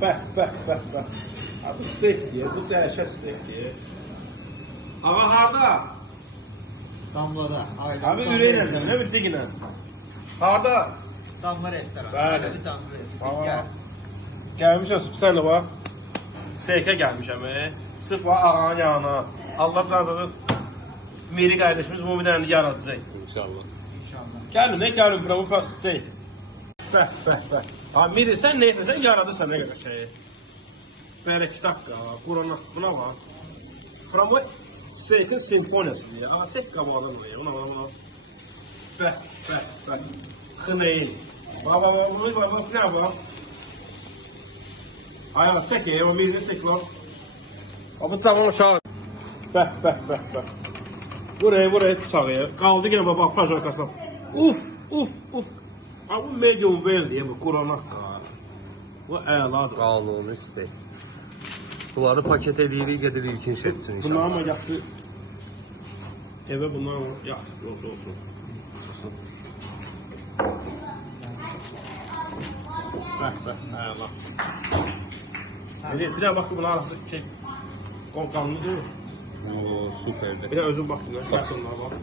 Bəh. Bu steak deyir, bu dəhşət steak deyir. Ağa harda? Damlada. Abi ürəklə sən, nə bildik yine? Harda? Damla restoranı. Bəli. Damla restoranı. Gel. Gəlmişəm, sən də bax. Steak'e gəlmişəm, sırf bax ağanın yanına. Allah canınızı Miri qardaşımız bu bir dənə yaradacaq. İnşallah. İnşallah. Gəlin, nə gəlin bura, bu steak. Bəh. Abi Miri, sən nə etməsən yaradırsan nə qədər şey. Belə kitap da, Kur'an'a buna bak. Bura bu steak'in simfoniyası diye. Aa, çek qabağını buraya, buna. Bəh. Xıneyil. Bak, ne bak. Ayağı çek ya, o Miri'ni çek lan. Abi cavan uşağı. Bəh. Buraya tutsaq. Qaldı yine bak paj arkasına. Uf. Abi bu medium well diye bu Kur'an'a. Bu əladır. Qanuni istek. Bunları paket edirik, gedir ilkin seçsin Bunlar inşallah. ama yaxşı. Evə bunlar ama yaxşı olsun. Çıxsın. Bəh, əla. Bir də bax bunlar arası ki, qanlı deyil. Oo, süperdi. Bir də özün bax bunlar, çəkilməyə bax.